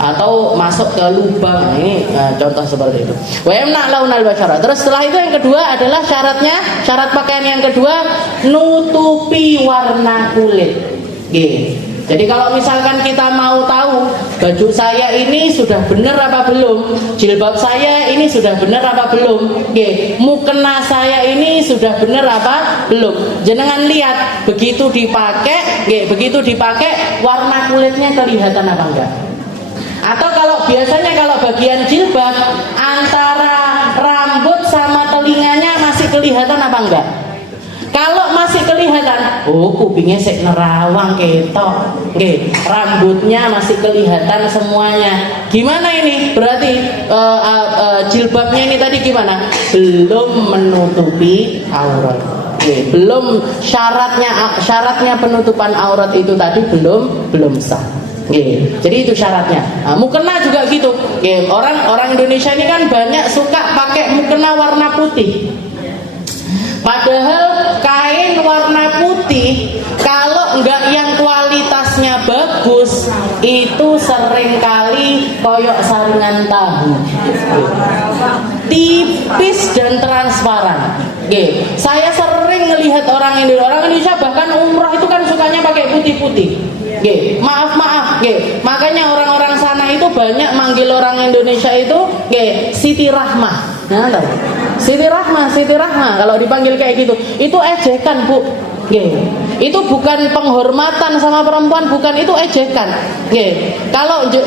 atau masuk ke lubang. Ini contoh seperti itu. Wa yamna launal basyara. Terus setelah itu yang kedua adalah syarat pakaian yang kedua, nutupi warna kulit. Jadi kalau misalkan kita mau tahu baju saya ini sudah benar apa belum, jilbab saya ini sudah benar apa belum, mukena saya ini sudah benar apa belum, jenengan lihat begitu dipakai, warna kulitnya kelihatan apa enggak. Atau kalau biasanya kalau bagian jilbab antara rambut sama telinganya masih kelihatan apa enggak? Kalau masih kelihatan, kupingnya sek nerawang ketok, rambutnya masih kelihatan semuanya. Gimana ini? Berarti jilbabnya ini tadi gimana? Belum menutupi aurat. Belum, syaratnya penutupan aurat itu tadi belum sah. Jadi itu syaratnya. Mukena juga gitu. Orang Indonesia ini kan banyak suka pakai mukena warna putih. Padahal kain warna putih kalau enggak yang kualitasnya bagus itu seringkali koyok saringan tahu, tipis dan transparan. Saya sering melihat orang Indonesia bahkan umrah itu kan sukanya pakai putih-putih. Maaf, makanya orang-orang sana itu banyak manggil orang Indonesia itu Siti Rahmah. Nah, Siti Rahma kalau dipanggil kayak gitu, itu ejekan, Bu. Nggih. Itu bukan penghormatan sama perempuan, bukan, itu ejekan. Nggih.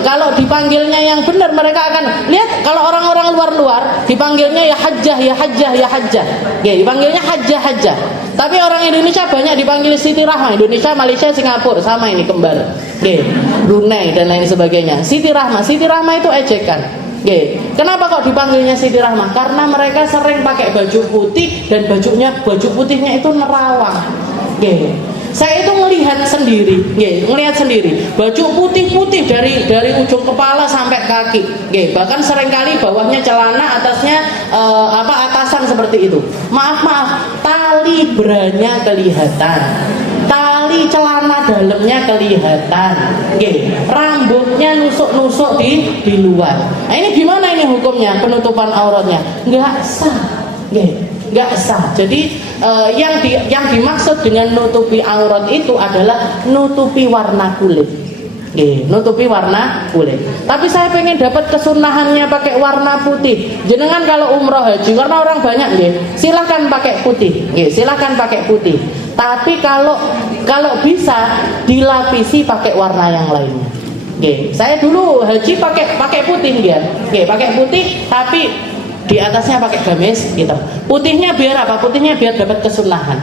Kalau dipanggilnya yang benar, mereka akan lihat kalau orang-orang luar-luar dipanggilnya ya hajjah, ya hajjah, ya hajjah. Nggih, dipanggilnya hajjah, hajjah. Tapi orang Indonesia banyak dipanggil Siti Rahma. Indonesia, Malaysia, Singapura sama ini kembar. Nggih. Brunei dan lain sebagainya. Siti Rahma itu ejekan. Nggih. Kenapa kok dipanggilnya Siti Rahma? Karena mereka sering pakai baju putih dan baju putihnya itu nerawang. Nggih. Saya itu melihat sendiri, baju putih-putih dari ujung kepala sampai kaki. Nggih. Bahkan seringkali bawahnya celana, atasnya atasan seperti itu. Maaf, tali beranya kelihatan. Tali celana dalamnya kelihatan, rambutnya nusuk-nusuk di luar. Nah, ini gimana ini hukumnya penutupan auratnya? Nggak sah, nggak sah. Jadi yang dimaksud dengan nutupi aurat itu adalah nutupi warna kulit. Nutupi warna kulit. Tapi saya pengen dapat kesunahannya pakai warna putih. Jenengan kalau umroh haji, karena orang banyak, silahkan pakai putih. Silahkan pakai putih. Tapi kalau bisa dilapisi pakai warna yang lainnya. Saya dulu haji pakai putih dia. Pakai putih, tapi di atasnya pakai gamis hitam. Putihnya biar apa? Putihnya biar dapat kesunahan.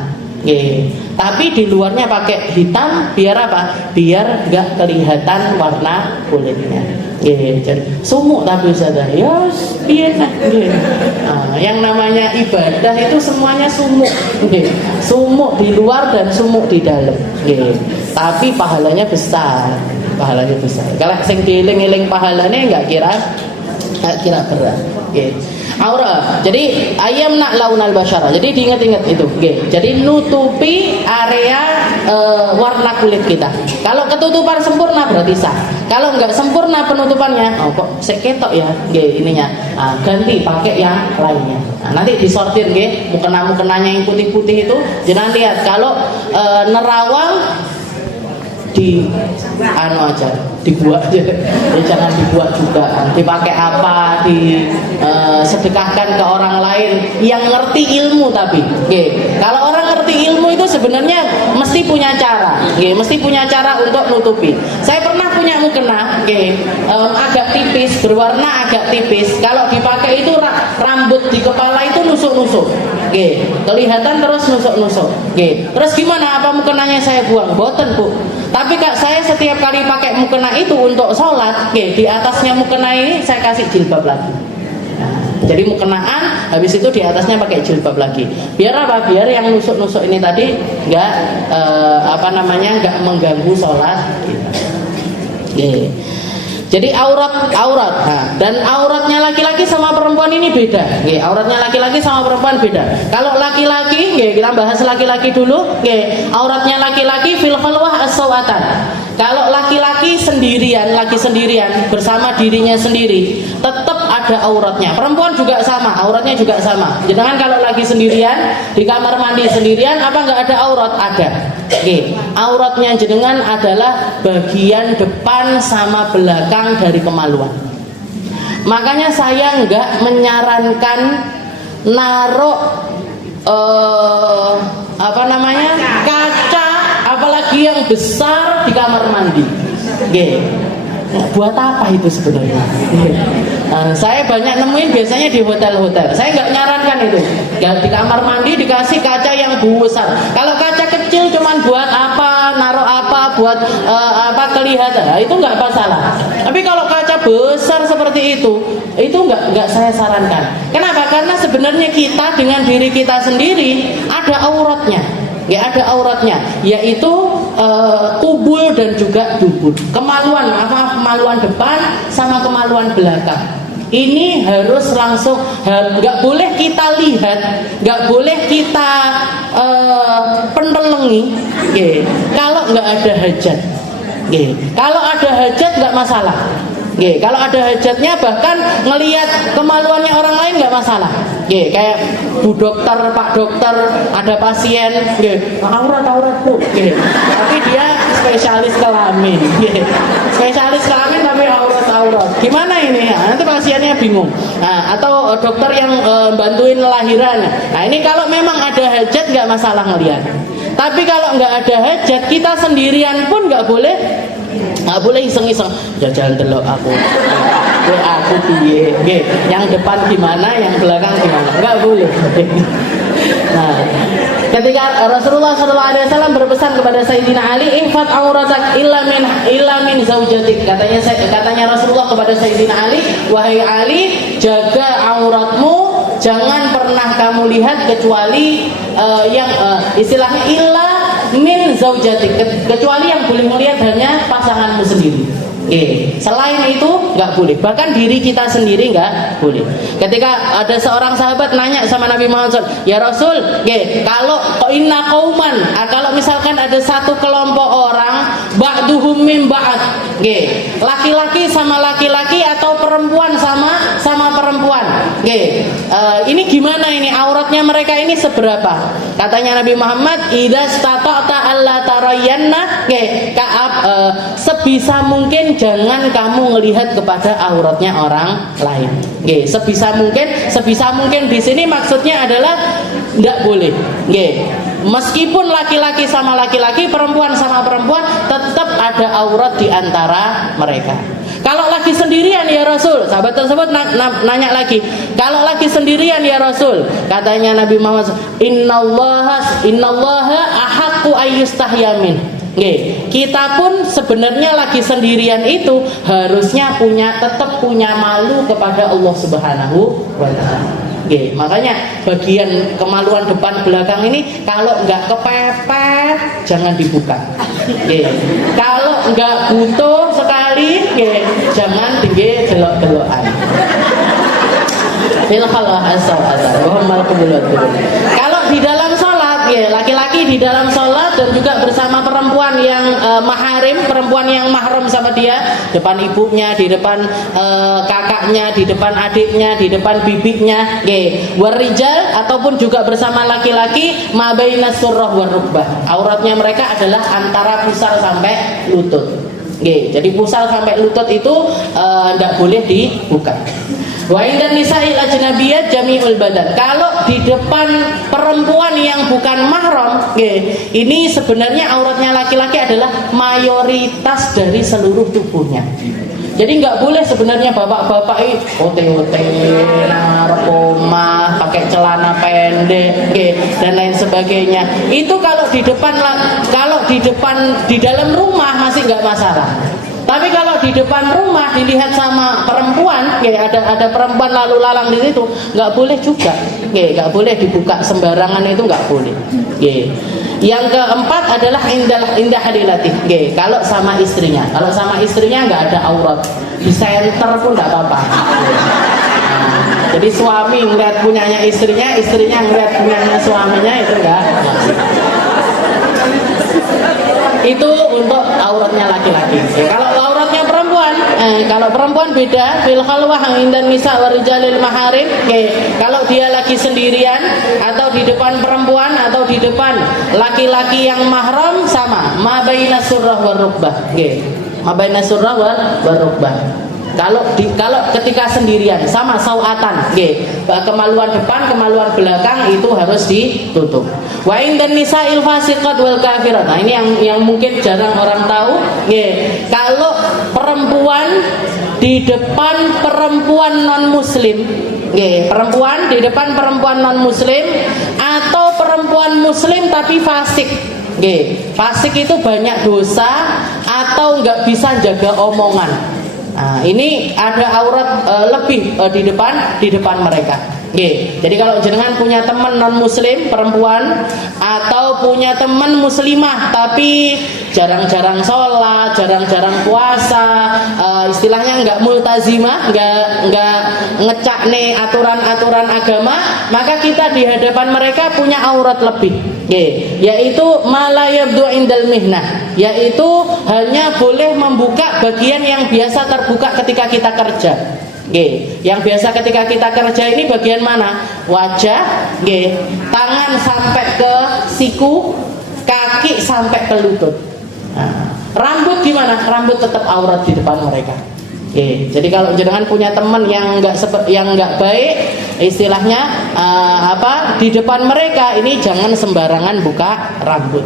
Tapi di luarnya pakai hitam biar apa? Biar nggak kelihatan warna kulitnya. Jadi sumuk tapi sadar, yang namanya ibadah itu semuanya sumuk. Sumuk di luar dan sumuk di dalam. Tapi pahalanya besar. Kalau sing dieling-eling pahalanya nggak kira berat. Aura. Jadi ayam nak launal basyara. Jadi diingat-ingat itu. Jadi nutupi area warna kulit kita. Kalau ketutupan sempurna berarti sah. Kalau nggak sempurna penutupannya, kok seketok ya, ininya. Ganti pakai yang lainnya. Nanti disortir, mukena-mukenanya yang putih-putih itu. Jangan lihat kalau nerawang dibuat aja, jangan dibuat juga, dipakai apa, sedekahkan ke orang lain yang ngerti ilmu. Tapi kalau orang ngerti ilmu itu sebenarnya mesti punya cara, untuk nutupi. Saya pernah punya mukena, agak tipis, berwarna agak tipis. Kalau dipakai itu rambut di kepala itu nusuk-nusuk, kelihatan terus nusuk-nusuk. Terus gimana? Apa mukenanya saya buang? Boten, Bu. Tapi Kak, saya setiap kali pakai mukena itu untuk sholat, di atasnya mukena ini saya kasih jilbab lagi. Jadi mukenaan, habis itu di atasnya pakai jilbab lagi. Biar apa? Biar yang nusuk-nusuk ini tadi nggak nggak mengganggu sholat. Jadi aurat. Dan auratnya laki-laki sama perempuan ini beda. Auratnya laki-laki sama perempuan beda. Kalau laki-laki, kita bahas laki-laki dulu. Auratnya laki-laki fil khalwah as-sawatan. Kalau laki sendirian bersama dirinya sendiri, tetap ada auratnya. Perempuan juga sama, auratnya juga sama. Jangan kalau lagi sendirian di kamar mandi sendirian, apa nggak ada aurat? Ada. Auratnya jenengan adalah bagian depan sama belakang dari kemaluan. Makanya saya nggak menyarankan naruh kaca, apalagi yang besar di kamar mandi. Buat apa itu sebenarnya? Saya banyak nemuin biasanya di hotel-hotel. Saya nggak nyarankan itu. Di kamar mandi dikasih kaca yang besar. Kalau kaca kecil cuman buat apa, naruh apa, buat kelihatan, itu nggak masalah. Tapi kalau kaca besar seperti itu nggak saya sarankan. Kenapa? Karena sebenarnya kita dengan diri kita sendiri ada auratnya. Ada auratnya, yaitu kubul dan juga dubur. Kemaluan depan sama kemaluan belakang. Ini harus langsung, nggak boleh kita lihat, nggak boleh kita pentelengi. Kalau nggak ada hajat. Kalau ada hajat nggak masalah. Kalau ada hajatnya, bahkan ngelihat kemaluannya orang lain nggak masalah. Kayak Bu Dokter, Pak Dokter, ada pasien, aurat Bu. Tapi dia spesialis kelamin. Spesialis kelamin tapi aurat. aurat. Gimana ini? Nah, nanti pasiennya bingung. Nah, atau dokter yang bantuin lahiran. Nah, ini kalau memang ada hajat nggak masalah ngelihat. Tapi kalau nggak ada hajat, kita sendirian pun nggak boleh iseng-iseng. Jalan delok aku. Aku piye? Yang depan gimana, yang belakang gimana? Nggak boleh. Nah, ketika Rasulullah SAW berpesan kepada Sayyidina Ali, ihfad auratak illa min zaujatik. Katanya Rasulullah kepada Sayyidina Ali, wahai Ali, jaga auratmu, jangan pernah kamu lihat kecuali istilahnya illa min zaujatik, kecuali yang boleh melihat hanya pasanganmu sendiri. Selain itu nggak boleh, bahkan diri kita sendiri nggak boleh. Ketika ada seorang sahabat nanya sama Nabi Muhammad SAW, ya Rasul, kalau inna qauman, kalau misalkan ada satu kelompok orang, ba'duhum min ba'd, laki-laki sama laki-laki atau perempuan sama perempuan, ini gimana ini auratnya mereka ini seberapa? Katanya Nabi Muhammad, idza stata'ta alla tarayyanna, sebisa mungkin jangan kamu melihat kepada auratnya orang lain. Sebisa mungkin di sini maksudnya adalah tidak boleh. Meskipun laki-laki sama laki-laki, perempuan sama perempuan, tetap ada aurat di antara mereka. Kalau laki sendirian ya Rasul, sahabat tersebut nanya lagi, kalau laki sendirian ya Rasul, katanya Nabi Muhammad, innallaha ahaqqu ayyustahyamin. Kita pun sebenarnya lagi sendirian itu harusnya tetap punya malu kepada Allah Subhanahu wa Ta'ala. Makanya bagian kemaluan depan belakang ini kalau nggak kepepet jangan dibuka. Kalau nggak butuh sekali, jangan delok-delokan. Kalau di dalam sholat, laki-laki di dalam sholat dan juga bersama perempuan yang maharim, perempuan yang mahram sama dia, depan ibunya, di depan kakaknya, di depan adiknya, di depan bibinya, warijal, ataupun juga bersama laki-laki, ma baina surrah war rukbah. Auratnya mereka adalah antara pusar sampai lutut. Jadi pusar sampai lutut itu tidak boleh dibuka. Wa indan nisa'il ajnabiyat jami'ul badan. Kalau di depan perempuan yang bukan mahram, ini sebenarnya auratnya laki-laki adalah mayoritas dari seluruh tubuhnya. Jadi nggak boleh sebenarnya bapak-bapak ote-ote, ngarep omah, pakai celana pendek, dan lain sebagainya. Itu kalau di dalam rumah masih nggak masalah. Tapi kalau di depan rumah dilihat sama perempuan, ada perempuan lalu lalang di situ, nggak boleh juga, nggak boleh dibuka sembarangan, itu nggak boleh. Yang keempat adalah indah hadilatih. Kalau sama istrinya nggak ada aurat, di center pun nggak apa-apa. Jadi suami ngeliat punyanya istrinya ngeliat punyanya suaminya, itu enggak. Itu untuk auratnya laki-laki. Kalau auratnya perempuan, kalau perempuan beda, fil khalwah indan nisa wa rijalil maharim. Kalau dia lagi sendirian atau di depan perempuan atau di depan laki-laki yang mahram, sama ma baina surrah war rukbah. Ma baina surrah war rukbah. Kalau ketika sendirian sama sauatan, kemaluan depan, kemaluan belakang itu harus ditutup. Wa indan nisa'il fasiqat wal kafirat. Nah, ini yang mungkin jarang orang tahu. Kalau perempuan di depan perempuan non muslim, perempuan di depan perempuan non muslim atau perempuan muslim tapi fasik. Fasik itu banyak dosa atau nggak bisa jaga omongan. Nah, ini ada aurat lebih di depan mereka. Jadi kalau jenengan punya teman non muslim perempuan atau punya teman muslimah tapi jarang-jarang sholat, jarang-jarang puasa, istilahnya nggak multazimah, nggak ngecakne aturan-aturan agama, maka kita di hadapan mereka punya aurat lebih, yaitu malayabdu indal mihnah, yaitu hanya boleh membuka bagian yang biasa terbuka ketika kita kerja. Yang biasa ketika kita kerja ini bagian mana? Wajah, tangan sampai ke siku, kaki sampai ke lutut. Nah, rambut gimana? Rambut tetap aurat di depan mereka. Jadi kalau jenengan punya teman yang nggak baik, istilahnya di depan mereka ini jangan sembarangan buka rambut.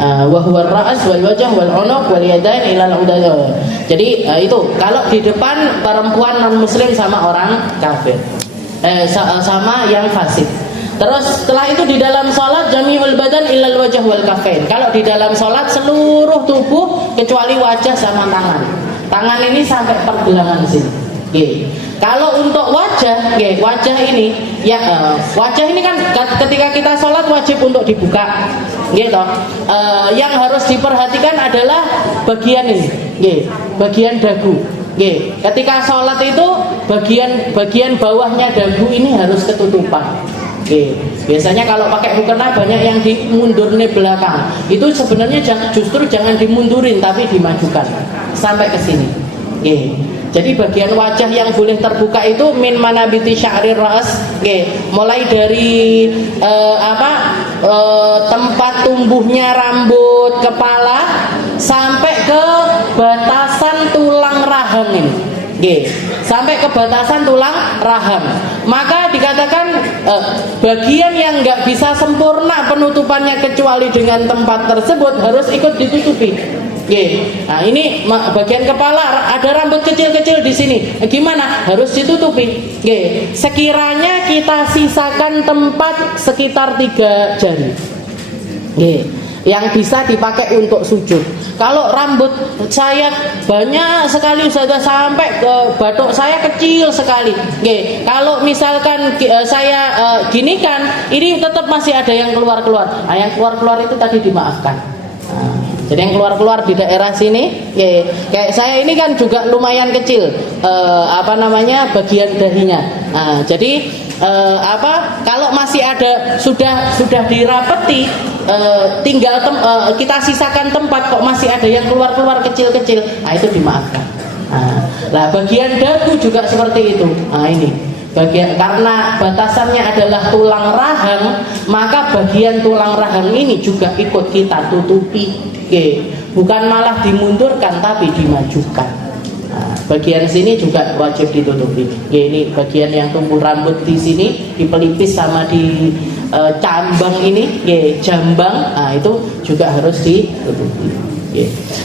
Wa huwa ar-ra's wal wajh wal 'unuq wal yadain ila al-udayn. Jadi itu kalau di depan perempuan non muslim sama orang kafir. Sama yang fasik. Terus setelah itu di dalam sholat jami'ul badan ilal wajah wal kafain. Kalau di dalam sholat seluruh tubuh kecuali wajah sama tangan. Tangan ini sampai pergelangan sini. Kalau untuk wajah, wajah ini wajah ini kan ketika kita sholat wajib untuk dibuka, gitu. Yang harus diperhatikan adalah bagian ini, bagian dagu. Ketika sholat itu bagian bawahnya dagu ini harus ketutupan. Biasanya kalau pakai mukena banyak yang dimundurnya belakang. Itu sebenarnya justru jangan dimundurin tapi dimajukan sampai ke sini. Jadi bagian wajah yang boleh terbuka itu min manabiti sya'rir ra's, mulai dari tempat tumbuhnya rambut kepala sampai ke batasan tulang rahang ini. Sampai ke batasan tulang rahang. Maka dikatakan bagian yang nggak bisa sempurna penutupannya kecuali dengan tempat tersebut harus ikut ditutupi. Nah ini bagian kepala ada rambut kecil-kecil di sini. Gimana? Harus ditutupi. Sekiranya kita sisakan tempat sekitar 3 jari. Yang bisa dipakai untuk sujud. Kalau rambut saya banyak sekali sudah sampai ke batok saya kecil sekali. Kalau misalkan saya ginikan, ini tetap masih ada yang keluar-keluar. Nah, yang keluar-keluar itu tadi dimaafkan. Jadi yang keluar-keluar di daerah sini, kayak saya ini kan juga lumayan kecil, bagian dahinya. Jadi kalau masih ada sudah dirapeti, tinggal kita sisakan tempat kok masih ada yang keluar-keluar kecil-kecil, nah itu dimaafkan. Nah bagian dagu juga seperti itu. Nah ini karena batasannya adalah tulang rahang, maka bagian tulang rahang ini juga ikut kita tutupi. Bukan malah dimundurkan tapi dimajukan. Nah, bagian sini juga wajib ditutupi. Ini bagian yang tumbuh rambut di sini, di pelipis sama di cambang ini, jambang, nah itu juga harus ditutupi.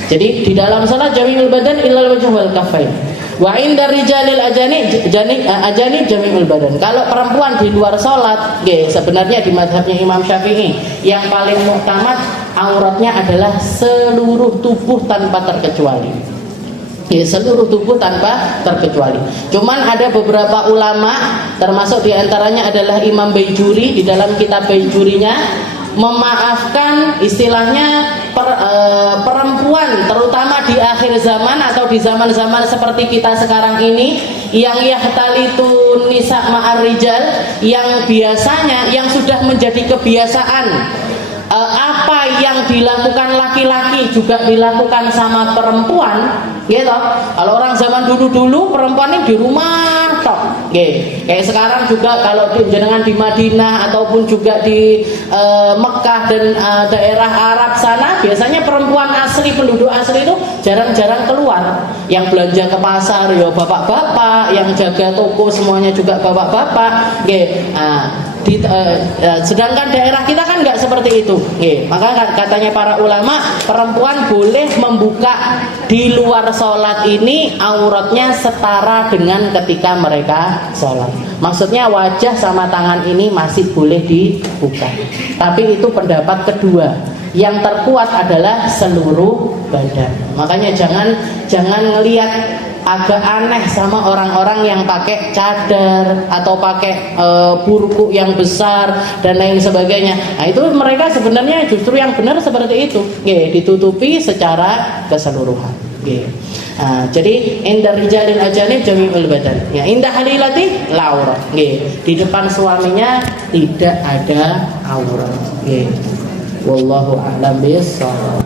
Jadi di dalam salat jami'ul badan illal wajh wal kafain. Wa indar rijalil ajani jami'ul badan. Kalau perempuan di luar salat, sebenarnya di mazhabnya Imam Syafi'i yang paling muktamad auratnya adalah seluruh tubuh tanpa terkecuali. Seluruh tubuh tanpa terkecuali. Cuman ada beberapa ulama, termasuk diantaranya adalah Imam Baijuri, di dalam kitab Baijurinya memaafkan istilahnya perempuan, terutama di akhir zaman atau di zaman-zaman seperti kita sekarang ini, yang yahtalitun nisa ma'ar rijal, yang biasanya yang sudah menjadi kebiasaan apa yang dilakukan laki-laki juga dilakukan sama perempuan, gitu. Kalau orang zaman dulu perempuan ini di rumah tok, kayak sekarang juga kalau jenengan di Madinah ataupun juga di Mekah dan daerah Arab sana, biasanya perempuan asli, penduduk asli itu jarang-jarang keluar. Yang belanja ke pasar ya bapak-bapak, yang jaga toko semuanya juga bapak-bapak, sedangkan daerah kita kan nggak seperti itu. Maka katanya para ulama, perempuan boleh membuka di luar sholat ini auratnya setara dengan ketika mereka sholat. Maksudnya wajah sama tangan ini masih boleh dibuka. Tapi itu pendapat kedua. Yang terkuat adalah seluruh badan. Makanya jangan ngelihat agak aneh sama orang-orang yang pakai cadar atau pakai burku yang besar dan lain sebagainya. Nah itu mereka sebenarnya justru yang benar seperti itu, ditutupi secara keseluruhan. Nah, jadi indah rijalil ajanib jami'ul badan. Indah halilati laurat. Di depan suaminya tidak ada aurat. Wallahu a'lam bishawab.